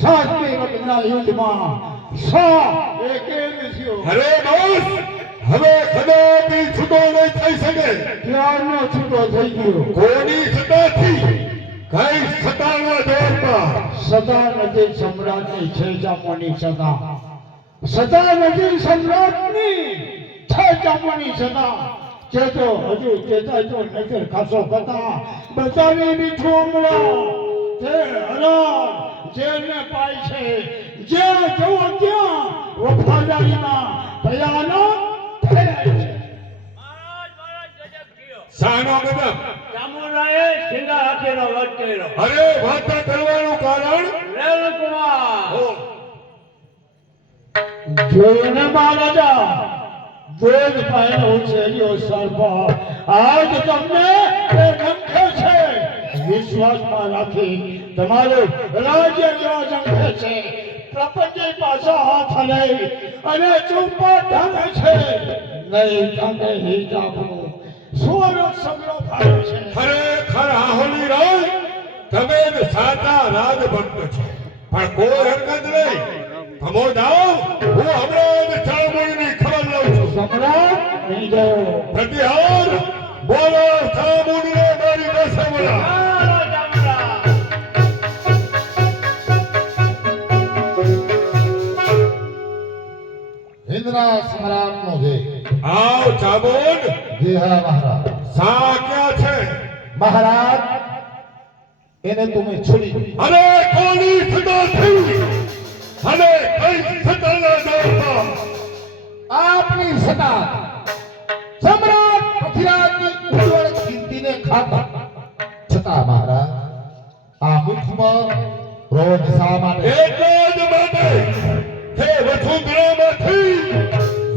સાતમી વખતના યુદ્ધમાં અરે બોસ હવે કદાપી છૂટો નહીં થઈ શકે. ક્યારનો છૂટો થઈ ગયો. કોની સત્તાથી? કઈ સત્તાના જોરમાં? સદા નથી સમ્રાટની છે જામોની સદા. સદા નથી સમ્રાટની છે જામોની સદા. ચેતો હજુ ચેતા જો નજર ખાસો કરતા બધાને મીઠું હમણાં તે હરાર જેને પાય છે જ્યાં જવો ત્યાં વફાદારીમાં ભયાનક થયા છે. શાનો ગજબ? ચામુંડાએ સિંગા હાથીનો વધ કર્યો. અરે વાર્તા કરવાનું કારણ? રેણકુમાર જોઈને મહારાજા દોધ પાયનો ઉછેર્યો સર્પા આજ તમને એ નંખે છે. વિશ્વાસમાં રાખી તમારું રાજ્ય જેવા જંખે છે. પ્રપંચી પાછો હાથ લઈ અને ચૂપા ઢાલે છે. નહીં તમે હિજાબનું સુવર્ણ સગડો ભાવે છે. ખરેખર આહોલી રાય તમે જ સાચા રાજભક્ત છો. પણ કોઈ હરકત નહીં. તમો જાઓ, હું હમણાં જ ચામુંડની ખબર લઉં છું. સમ્રાટ નહીં ગયો. પ્રતિહાર બોલો, ચામુંડને મારી પાસે બોલા. ચાલો ચામુંડા. ઇન્દ્રા સમ્રાટનો જય. આવ ચામુંડ. જી હા મહારાજ. સા ક્યાં છે? મહારાજ એને તમે છોડી અરે કોની સદાથી? અને કઈ સદાના જોરમાં? આપની સદા સમ્રાટ પૃથ્વીરાજની ઉજ્જવળ કીર્તિને ખાતા છતાં મહારાજ આ મુખમાં રોજ શા માટે? એટલા જ માટે કે વસુંધરામાંથી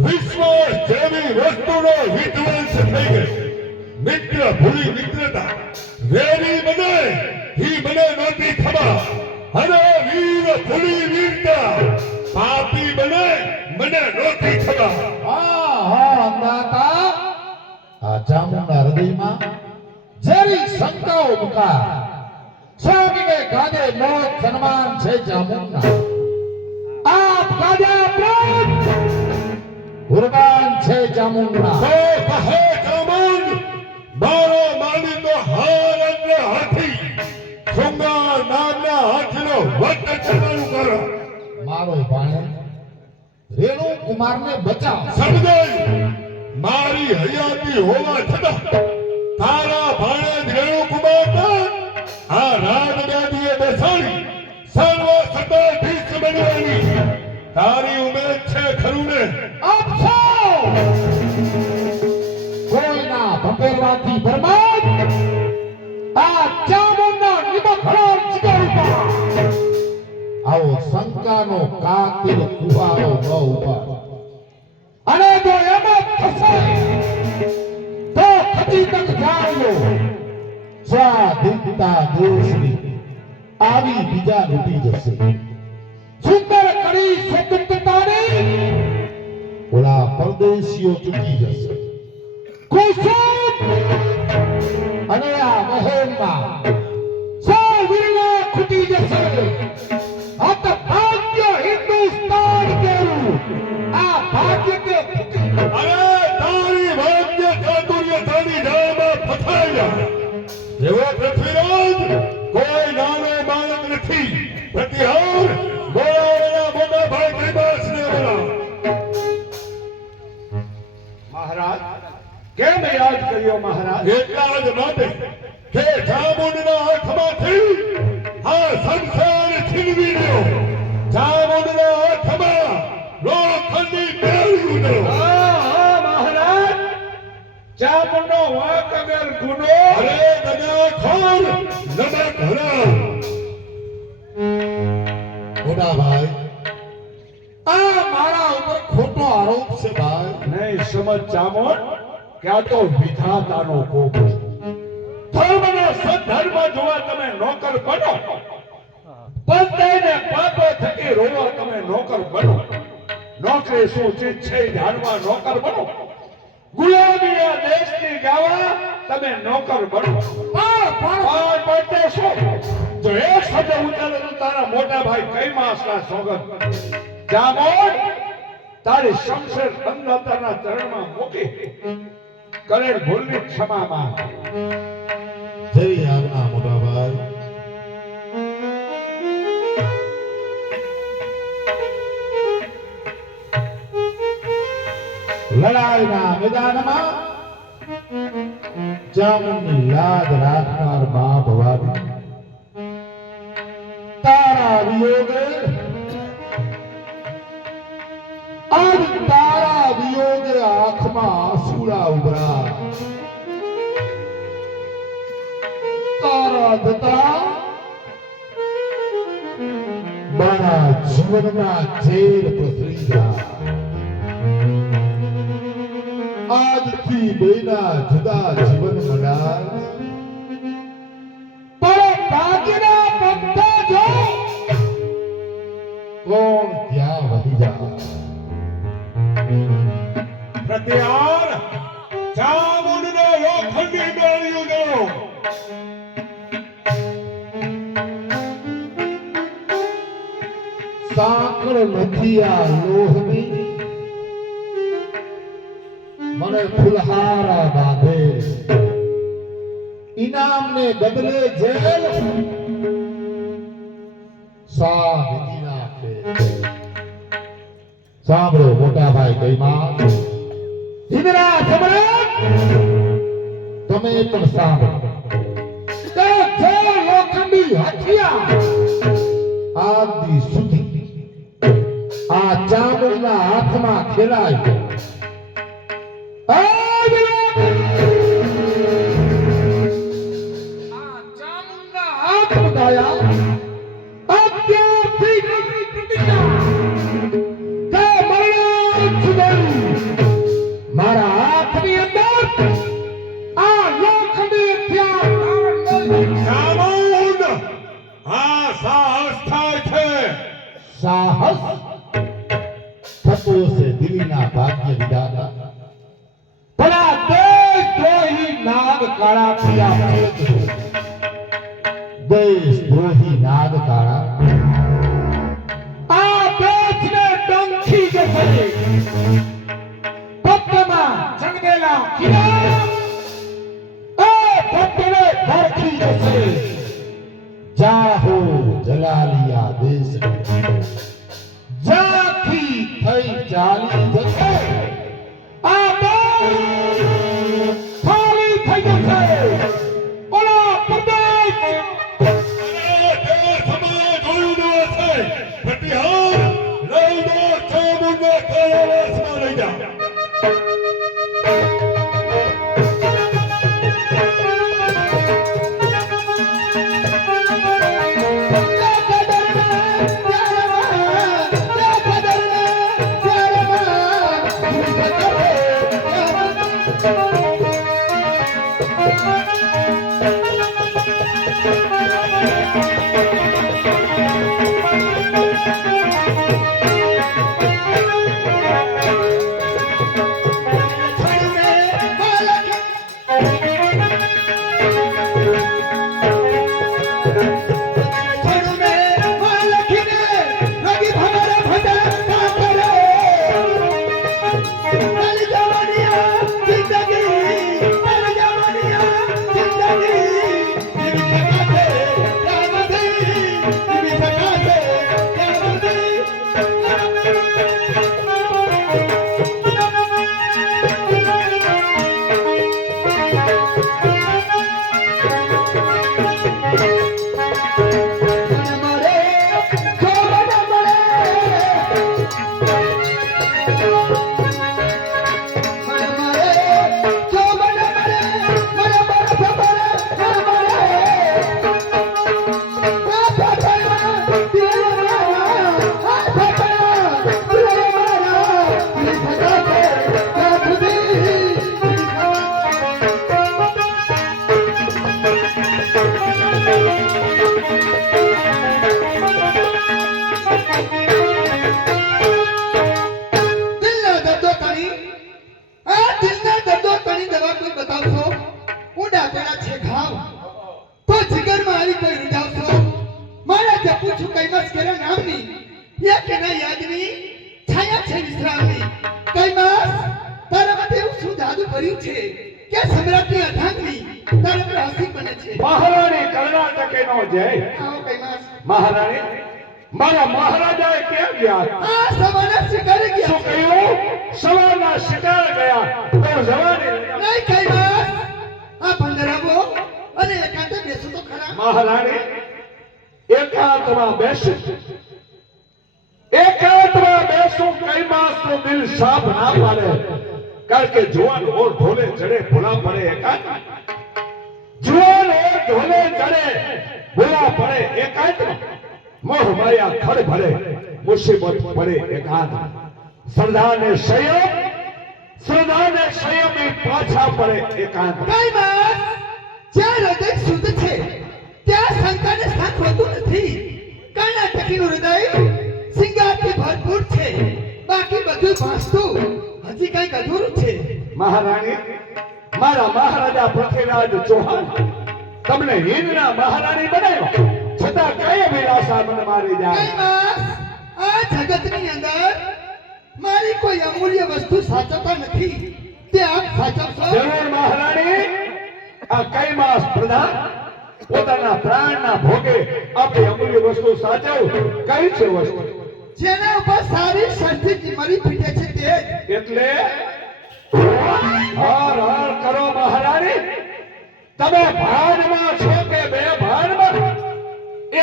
વિશ્વ જેવી વસ્તુનો વિધ્વંસ થઈ ગયો. મિત્ર ભૂલી મિત્રતા, વેરી બને હી બને નહોતી ખબર. અને વીર ભૂલી વીરતા, પાપી બને મને નહોતી ખબર. હા અંદાતા આ ચામુંડા હૃદયમાં જેરી શંકાઓ મુકા. સ્વામીને ગાદે મોત સન્માન છે ચામુંડા. આપ ગાદે પ્રાણ કુરબાન છે ચામુંડા. તો કહે ચામુંડ, મારો માલિકો હાર એટલે હાથી, શૃંગાર નામના હાથીનો વધ કરવાનું કરો. મારો ભાણે રેણુ કુમારને બચાવ. સમજાય? મારી હયાતી હોવા છતાં તારા ભાણેજ રેણુકુમારને આ રાજગાદીએ બેસાડી સર્વ સત્તાધીશ બનવાની તારી ઉમેદ છે ખરું ને? આપશો કોઈના ભપેરવાથી બરબાદ આ ચામુંડા નિમખોર જીગર ઉપર આવો શંકાનો કાતિલ કુવારો ન ઉભા. અને જો એમ જ થશે તો ખચી તક જાણજો સ્વાધીનતા દેશની આવી બીજા લૂટી જશે. સુંદર કરી સ્વતંત્રતાની ઓલા પરદેશીઓ ચૂકી જશે. કુસુમ અને આ મહેલમાં સૌ વીરો ખૂટી જશે. આ તો ભાગ્ય હિન્દુસ્તાન કેરું આ ભાગ્ય કે અરે તારી ભાગ્ય ચાતુર્ય તારી જાળમાં ફસાઈ જાય. એવો પૃથ્વીરાજ કોઈ નાનો બાળક નથી. પ્રતિહાર બોલાવેલા મોટા ભાઈ કૈલાસને બોલાવો. મહારાજ કેમ યાદ કર્યો મહારાજ? એટલા જ માટે કે ચામુંડના હાથમાંથી આ સંસાર છીનવી લ્યો. ચામુંડના હાથમાં લોખંડી બેડી ઉતરો. મહારાજ ચામુંડો વાંક અગર ગુનો અરે દગાખોર, નમક હરામ. મોટા ભાઈ, આ મારા ઉપર ખોટો આરોપ છે ભાઈ. નહીં સમજ ચામુંડ કે આ તો વિધાતાનો કોપ છે. ધર્મનો સદ્ધર્મ જોવા તમે નોકર બનો, પંથને પાપો થકી રોવા તમે નોકર બનો. નોકરી શું ચીજ છે એ જાણવા નોકર બનો. ગુલામી આ દેશની ગાવા તમે નોકર બનો. પણ શું જો એક શબ્દ ઉચ્ચારે તો તારા મોટા ભાઈ કઈ માસના સોગંદ જામોદ તારી શમશેર અંધાતાના ચરણમાં મૂકી કરેલ ભૂલની ક્ષમા માંગ. જેવી આજ્ઞા મોટા ભાઈ. લડાઈના મેદાનમાં જામુનની લાજ રાખનાર મા ભવાની તારા વિયોગે આજ તારા વિયોગે આંખમાં આંસુડા ઉભરા તારા જતા મારા જીવનના ઝેર પ્રસરી ગયા. આજથી બેના જુદા જીવન મનાર પણ ભાગ્યના પંથા જો કોણ ત્યાં વહી જા. પ્રત્યાર જામુનનો લોખંડી મેળ્યું દો. સાંકળ નથી આ લોહની મને ફુલહારા બાંધે ઇનામને બદલે જેલ સા વિધિ નાખે. સાંભળો મોટા ભાઈ કઈમાં ઇન્દ્રા સમ્રાટ તમે પણ સાંભળો કે જે લોખંડી હથિયાર આદિ સુધી આ ચામડના હાથમાં ખેલાય મારા હાથની અંદર આ લોખંડી હથિયાર જામુન આ સાહસ થાય છે. સાહસ થતો છે દિવીના ભાગ્ય વિધાતા ભલા દેશદ્રોહી નાગ કાળા પ્રિયા પ્રેત દેશદ્રોહી નાગ કાળા આ દેશને ડંખી જશે ભક્તમાં જન્મેલા કિરા એ ભક્તને ભરખી જશે. જાહો જલાલિયા દેશ જાથી થઈ ચાલી જશે આ દેશ ખાલી થઈ જશે. ઓલા પ્રદેશ અરે તે સમય જોયું ન હશે. પ્રત્યાર લઈ દો જામુનને કૈલાસમાં લઈ જા. બતાવશો ઊંડા પેડા છે ઘાવ તો જીગરમાં આવી કોઈ રૂજાવશો જપું છું કૈલાસ કેરા નામની એક એના યાદની છાયા છે વિશ્રામની. કૈલાસ તારા માટે એવું શું જાદુ કર્યું છે કે સમ્રાટની અર્ધાંગની તારા પર આશિક બને છે? મહારાણી કર્ણાટકે નો જય. આવો કૈલાસ. મહારાણી મારા મહારાજાએ ક્યાં ગયા? આ સવારના શિકારે ગયા શું છે. કહ્યું? સવારના શિકાર ગયા તો જવાની રજા. નહીં કૈલાસ, આ પંદરાવો અને એકાંતે બેસો તો ખરા. મહારાણી એકાંતમાં બેસું. એકાંતમાં બેસું. કઈ માસનું દિલ સાફ ના પાડે. કારણ કે જુવાન ઓર ઢોલે ચડે ભૂલા પડે એકાંત. જુવાન ઓર ઢોલે ચડે ભૂલા પડે એકાંતમાં. મોહ માયા ખડ ભરે મુસીબત પડે એકાંત. સરદારને સંયમી પાછા પડે એકાંત. કૈલાસ, જ્યાં હૃદય શુદ્ધ છે ત્યાં શંકાને સ્થાન હોતું નથી. કર્ણાટકીનું હૃદય સિંગારથી ભરપૂર છે, બાકી બધું ભાસતું હજી કંઈક અધૂરું છે. મહારાણી મારા મહારાજા પૃથ્વીરાજ ચૌહાણ તમને હિંદના મહારાણી બનાવ્યો છતાં કઈ વિલાસા મને મારી જાય. કૈલાસ, આ જગતની અંદર મારી કોઈ અમૂલ્ય વસ્તુ સાચવતા નથી. તે આપ સાચવશો? જરૂર મહારાણી. આ કૈમાસ પ્રધાન પોતાના પ્રાણના ભોગે આપણી અમૂલ્ય વસ્તુ સાચવ. કઈ છે વસ્તુ? જેના ઉપર સારી સંસ્કૃતિ મરી પીટે છે તે જ. એટલે હર હર કરો મહારાણી. તમે ભાનમાં છો કે બે ભાનમાં?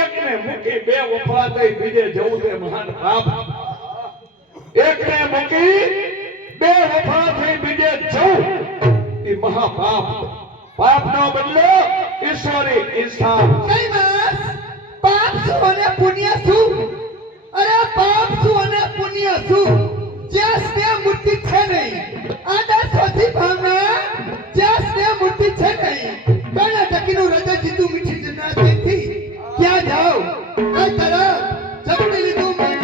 એકને મૂકી બે વફા થઈ બીજે જવું તે મહાન પાપ. એકને મૂકી બે વફા થઈ બીજે જવું એ મહાપાપ. પાપનો બદલો ઈશ્વરી ઇન્સાફ. કૈલાસ, પાપ શું અને પુણ્ય શું? અરે પાપ શું અને પુણ્ય શું? જ્યાં સ્નેહ મૂર્તિ છે નહીં, આદર્શોથી ભાવના જ્યાં સ્નેહ મૂર્તિ છે નહીં, કર્ણાટકીનું હૃદય જીતું મીઠી જનાર તેથી ક્યાં જાઓ? કઈ તરફ ઝપટી લીધું મેં.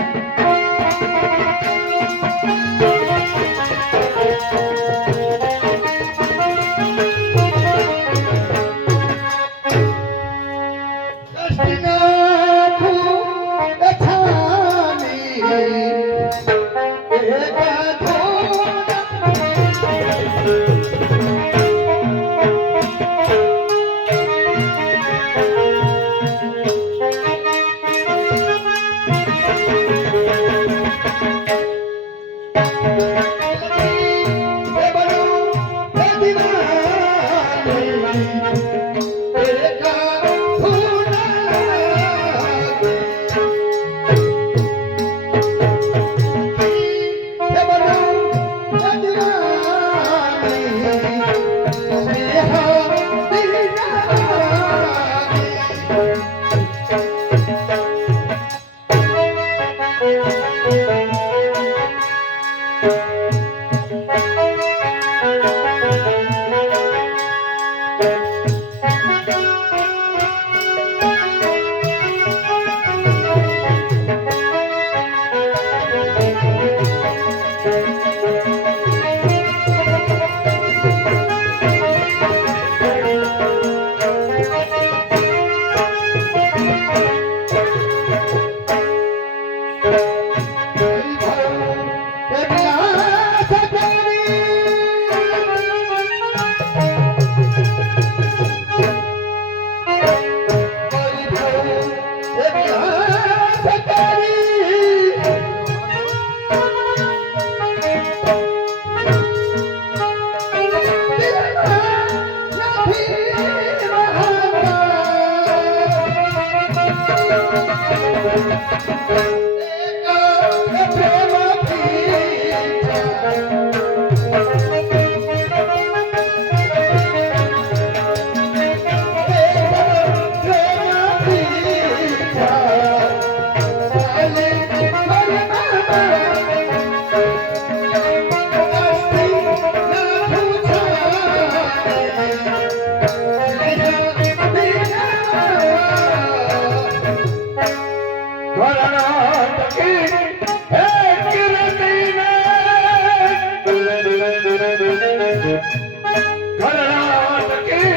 કર્ણાટકી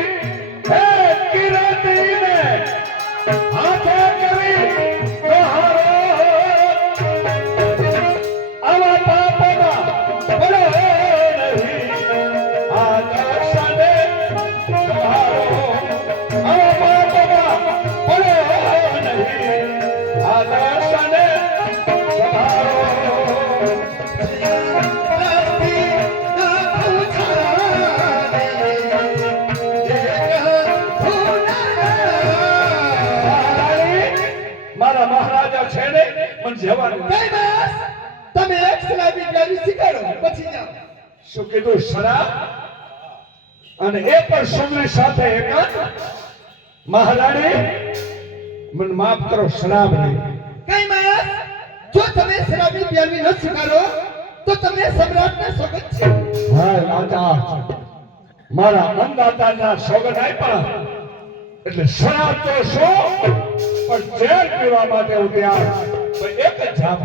હે કિરતીને હાથે કરી મારા મહારાજા છે ને મને જવાનું કઈ બસ તમે એક સલામી પ્યારી શીખાડો પછી જાઓ શું કીધું શરાબ અને એ પણ સુંદરી સાથે એક મહારાણી મને માફ કરો શરાબ નહીં કઈ બસ જો તમે શરાબી પ્યારી ન શીખાડો તો તમને સમ્રાટના સોગંદ છે હા રાજા મારા અન્નદાતાના સોગંદ આપ્યા એટલે શરાબ તો શું પણ ઝેર પીવા માટે હું તૈયાર પણ એક જ જામ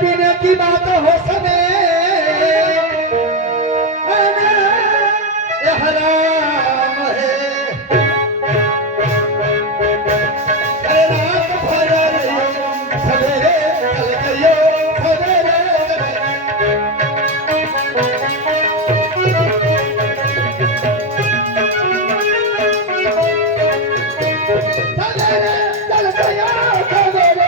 पीने की बात हो सके ये हराम है अरे रात भर रहियो सवेरे चल गयो सवेरे चल गयो सवेरे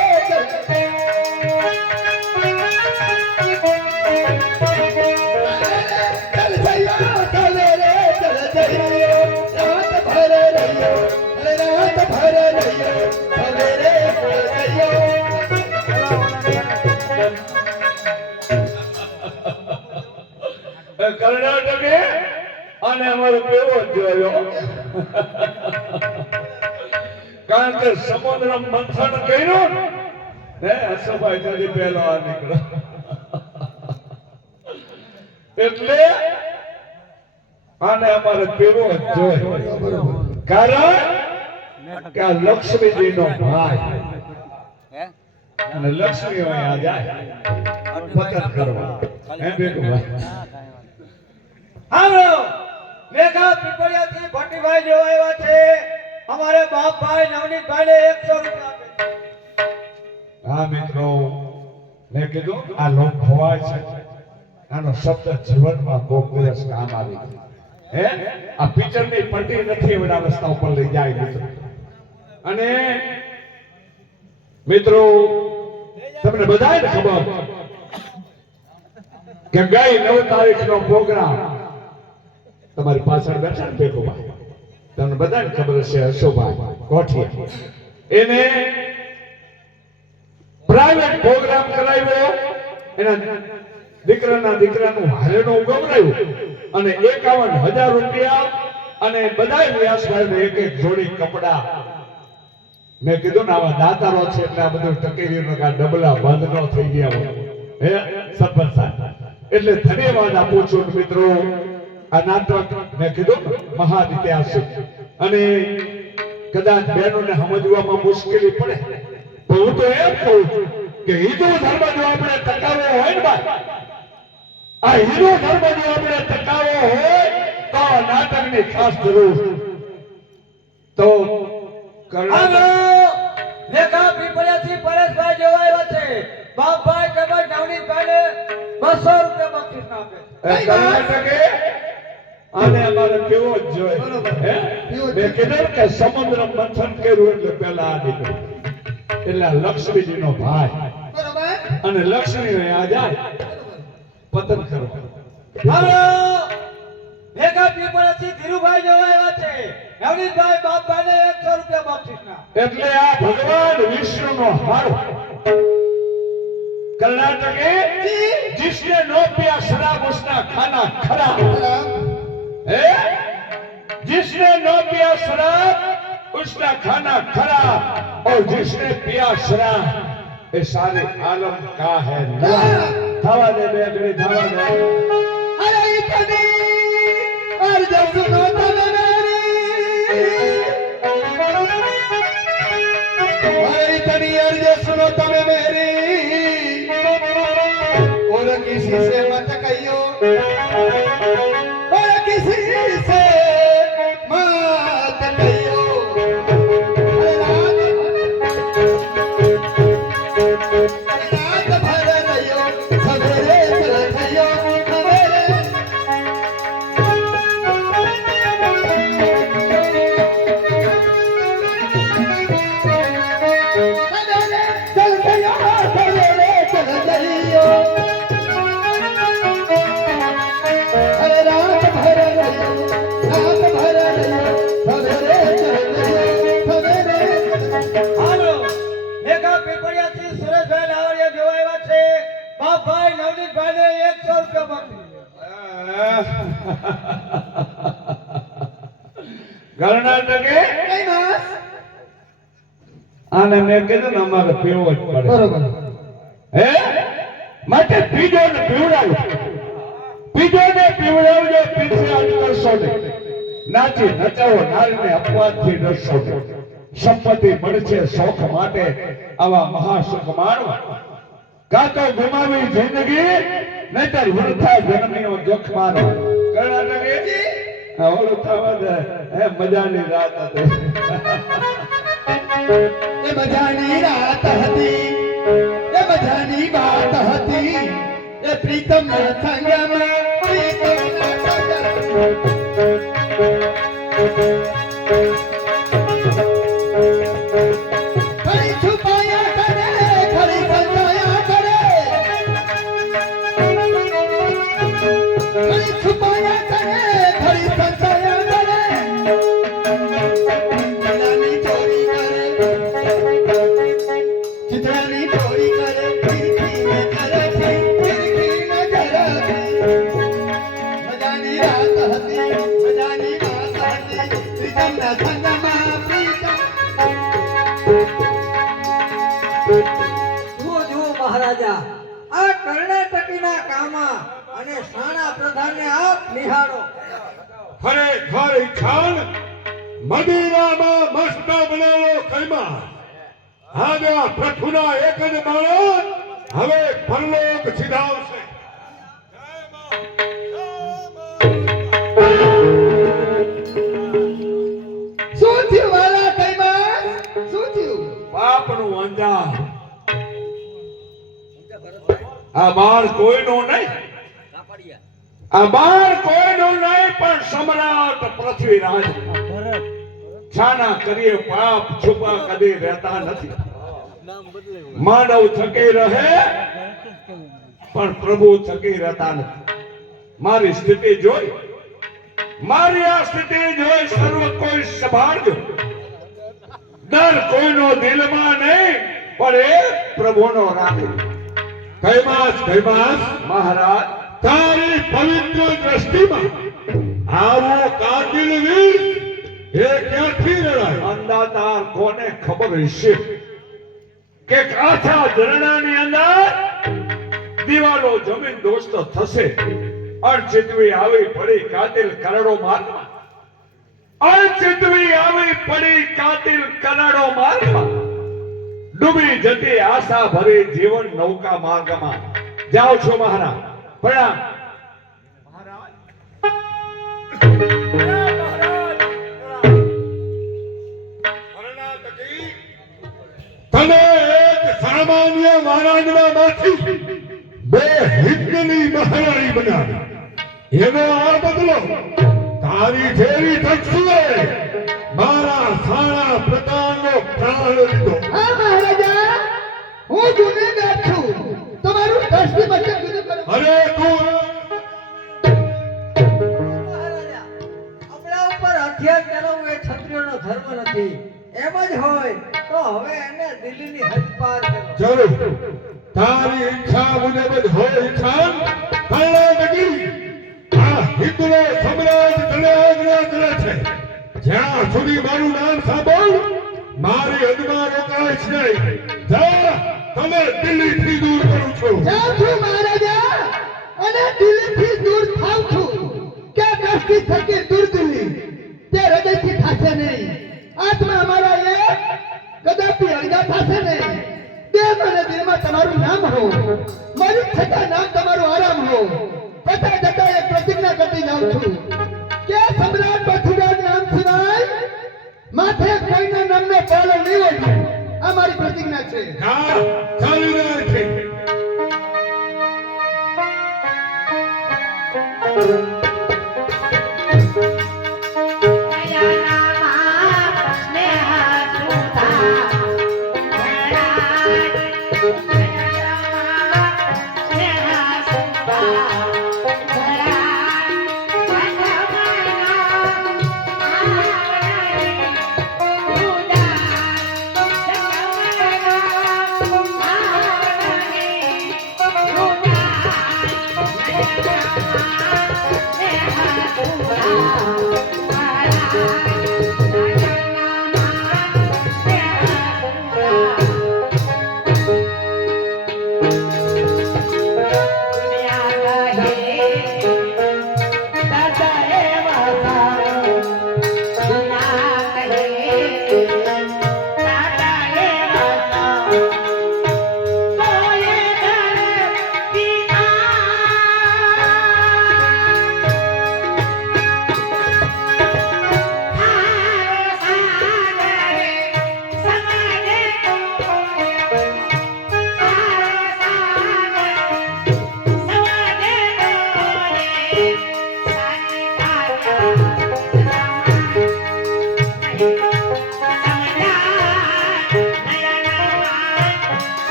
કર્ણાટકે અને અમારો પેવો જોયો કારણ કે સમુદ્ર મંથન કર્યું ને હસભાઈ ત્યાંથી પહેલો આ નીકળ્યો એટલે આને અમારે પેવો જોયો કારણ કે આ લક્ષ્મીજીનો ભાઈ અને લક્ષ્મી અહીંયા જાય પતન કરવા હે બેટુભાઈ હાલો મેઘા પીપળિયાથી ભટ્ટીભાઈ જેવા આવ્યા છે અમારે બાપભાઈ નવનીતભાઈ ને 100 રૂપિયા આપે હા મિત્રો મેં કીધું આ લોક ખોવાય છે આનો શબ્દ જીવનમાં કોક દિવસ કામ આવી હે આ પિક્ચરની પટ્ટી નથી એવડા રસ્તા ઉપર લઈ જાય મિત્રો અને મિત્રો તમને બધાને ખબર કે ગઈ 9 તારીખનો પ્રોગ્રામ તમારી પાછળ બેઠા ને ભેગુભાઈ તમને બધાને ખબર હશે અશોકભાઈ કોઠિયા એને પ્રાઇવેટ પ્રોગ્રામ કરાવ્યો એના દીકરાનું હારેનું ગવરાયું અને 51,000 રૂપિયા અને બધાય વ્યાસભાઈને એક એક જોડી કપડા મેં કીધું ને આવા દાતારો છે એટલે આ બધું ટકેરીનો કા ડબલા બંધ ન થઈ ગયા હોય હે સરપંચ સાહેબ એટલે ધન્યવાદ આપું છું મિત્રો આ નાટક મેં કીધું મહાન ઐતિહાસિક અને કદાચ બહેનોને સમજવામાં મુશ્કેલી પડે તો હું તો એમ કહું છું કે હિન્દુ ધર્મ જો આપણે ટકાવવો હોય ને ભાઈ આ હિન્દુ ધર્મ જો આપણે ટકાવવો હોય તો આ નાટકની ખાસ જરૂર તો હાલો મેઘા પીપળિયાથી પરેશભાઈ જેવા આવ્યા છે બાપભાઈ તેમજ નવનીતભાઈ ને 200 રૂપિયા બક્ષિસ આપે કર્ણાટકે આને અમારે કેવો જ જોઈએ હે મેં કીધું કે સમુદ્ર મંથન કર્યું એટલે પહેલા આ નીકળ્યું એટલે લક્ષ્મીજીનો ભાઈ બરોબર અને લક્ષ્મી અહીંયા જાય પતન કરવા હાલો મેઘા પીપળિયાથી ધીરુભાઈ જેવા આવ્યા છે નવનીતભાઈ બાપભાઈ ને 100 રૂપિયા બક્ષિસ ના એટલે આ ભગવાન વિષ્ણુનો હારો કર્ણાટકે जिसने नो पिया शराब उसका खाना खराब है जिसने नो पिया शराब उसका खाना खराब और जिसने पिया शराब ये सारे आलम का है धावा दे बेगड़ी धावा दे अरे इतनी और जब सुनो तब मेरी अरे इतनी और जब सुनो तब मेरी और किसी से मत कहियो और किसी से मत कहियो अरे रात હાલો મેઘા પીપળિયાથી સુરેશભાઈ લાવડિયા જોવા આવ્યા છે બાપભાઈ નવનીતભાઈને 100 રૂપિયા બાકી કર્ણાટકે કઈ માસ આને મેં કીધું ને અમારે પીવો જ પડે બરોબર હે માટે પીજો ને પીવડાવજો પીજો ને પીવડાવજો પીછે અડ કરશો ને નાચી નચાવો નારીને અપવાદથી ડરશો ને સંપત્તિ મળશે શોખ માટે આવા મહાસુખ માણવા કાં તો ગુમાવી જિંદગી નહીતર વૃથા જન્મીઓ જોખમાનો કર્ણાટકે ઓલું થવા દે હે મજાની રાત હતી એ મજાની રાત હતી એ મજાની વાત હતી એ પ્રીતમ સંગમાં ખરી છુપાયા કરે ખરી સંતાયા કરે ખરી છુપાયા કરે ખરી સંતાયા કરે ચિત્રાની ચોરી કરે ચિત્રાની ચોરી કરે ફિરકી નજરથી મજાની રાત હતી મજાની વાત હતી પ્રીતમના સંગમાં પ્રીતમ જુઓ મહારાજા આ કર્ણાટકીના કામા અને સાણા પ્રધાનને આપ નિહાળો ખરેખર ઈચ્છાન મદિરામાં મસ્ત બનેલો કૈમા આજા પ્રભુના એક જ બાળક હવે પરલોક સિધાવશે શું થયું વાલા કૈમાસ શું થયું પાપનું અંજાર આ બાર કોઈનું નહીં આ બાર કોઈનું નહીં પણ સમ્રાટ પૃથ્વીરાજ છાના કરીએ પાપ છુપા કદી રહેતા નથી માનવ થકી રહે પણ પ્રભુ થકી રહેતા નથી મારી સ્થિતિ જોઈ મારી આ સ્થિતિ જોઈ સર્વ કોઈ સંભાળજો ડર કોઈનો દિલમાં નહીં પણ એક પ્રભુનો રાખે કૈમાસ મહારાજ તારી પવિત્ર દ્રષ્ટિમાં આવો કાતિલ વીર એ ક્યાંથી લડાય અંદાતાર કોને ખબર હશે કે આછા ઝરણાની અંદર દિવાલો જમીન દોસ્ત થશે અણચિતવી આવી પડી કાતિલ કરડો મારમાં અણચિતવી આવી પડી કાતિલ કરડો મારમાં ડૂબી જતી આશા ભરી જીવન નૌકા માર્ગમાં જાઓ છો મહારાજ પ્રણામ તને એક સામાન્ય વારાણમાંથી બે હિતની મહારાણી બનાવી એનો આ બદલો તારી જેવી થશે મારા સારા પ્રકારનો પ્રાણ લીધો હા મહારાજા હું ગુનેગાર છું તમારું દ્રષ્ટિ બચે જુદું કરો અરે તું મહારાજા આપણા ઉપર હથિયાર ચલાવવું એ ક્ષત્રિયોનો ધર્મ નથી એમ જ હોય તો હવે એને દિલ્હીની હદ પાર કરો જરૂર તારી ઈચ્છા મુજબ જ હોય ઈચ્છાન કર્ણાટકી આ હિન્દુનો સમ્રાટ તને આજ્ઞા કરે છે જ્યાં સુધી મારું નામ સાંભળ મારી હદમાં રોકાઈશ નહીં જા તને દિલ્હીથી દૂર કરું છું જાઉં છું મહારાજા અને દિલ્હીથી દૂર થાઉં છું કે દ્રષ્ટિ થકી દૂર દિલ્હી તે હૃદયથી થશે નહીં આત્મા અમારા એક કદાપી અળગા થશે નહીં દેહ અને દિલમાં તમારું નામ હો મારી છતાં નામ તમારું આરામ હો જતા જતા એક પ્રતિજ્ઞા કરતી જાઉં છું કે સમ્રાટ પૃથ્વીરાજ નામ સિવાય માથે કોઈના નામને પાલો નહીં હોય આ મારી પ્રતિજ્ઞા છે હા ચાલી રહ્યા છે સ્નેહ સુતા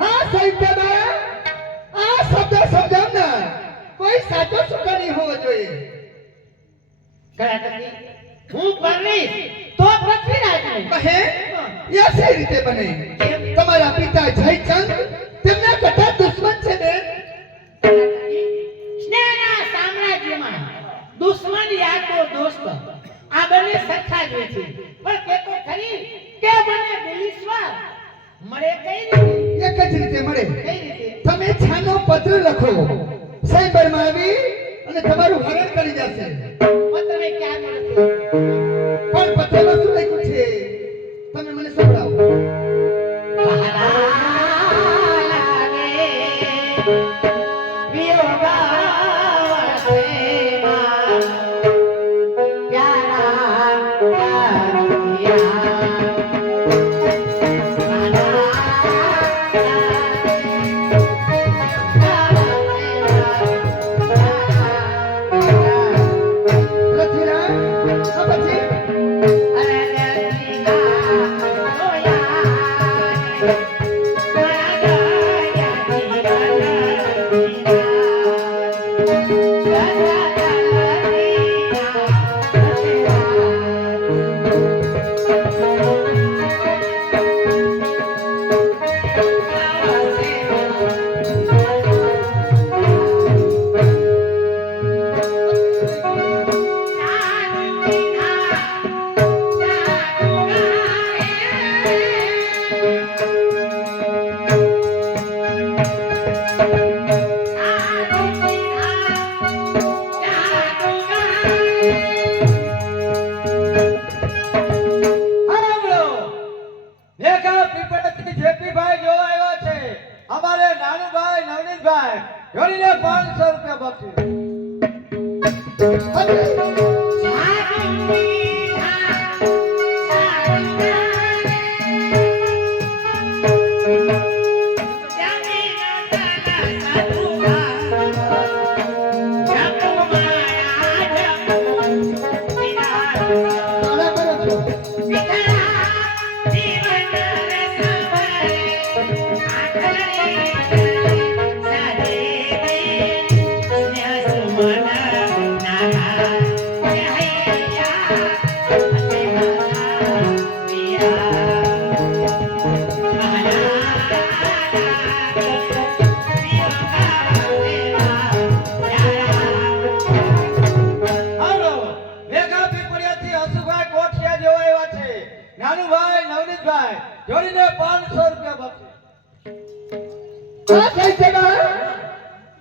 હા સાહિત્યમાં આ શબ્દ સમજાવનાર કોઈ સાચો સુકા નહીં હોવો જોઈએ. કળાકૃતિ હું પરણીશ તો પૃથ્વીરાજ નહીં. કહે એ સી રીતે બને? તમારા પિતા જયચંદ તેમના કઠોર દુશ્મન છે બેન. સ્નેહના સામ્રાજ્યમાં દુશ્મન યા તો દોસ્ત આ બંને સરખા જ હોય છે. પણ કે તો ખરી કે મને દિલીશ્વર મળે કઈ રીતે? એક જ રીતે મળે. કઈ રીતે? તમે છાનો પત્ર લખો, સાઈબરમાં આવી અને તમારું હરણ કરી જશે. પત્રને ક્યાં લખ્યું? પણ પત્રમાં શું લખ્યું છે તમે મને સંભળાવો. પૃથ્વીરાજ, આ પછી જેપીભાઈ જોવા આવ્યા છે. અમારે નાનુભાઈ નવનીતભાઈ જોડીને 500 રૂપિયા બક્ષીસ. તાળા કરો છો. હાલો, ભેગા પીપળિયાથી હસુભાઈ કોઠિયા જોવા આવ્યા છે. નાનુભાઈ નવનીતભાઈ જોડીને 500 રૂપિયા બક્ષીસ. આ સાહિત્યમાં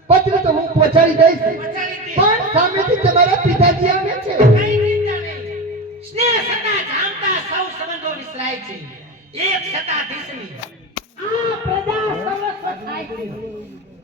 પત્ર તો હું પહોંચાડી દઈશ, પણ સામેથી તમારા પિતાજી આવે છે. સ્નેહ સતા જામતા સૌ સંબંધો વિસરાય છે. એક સતાધીશની આ પ્રજા સર્વસ્વ થાય છે.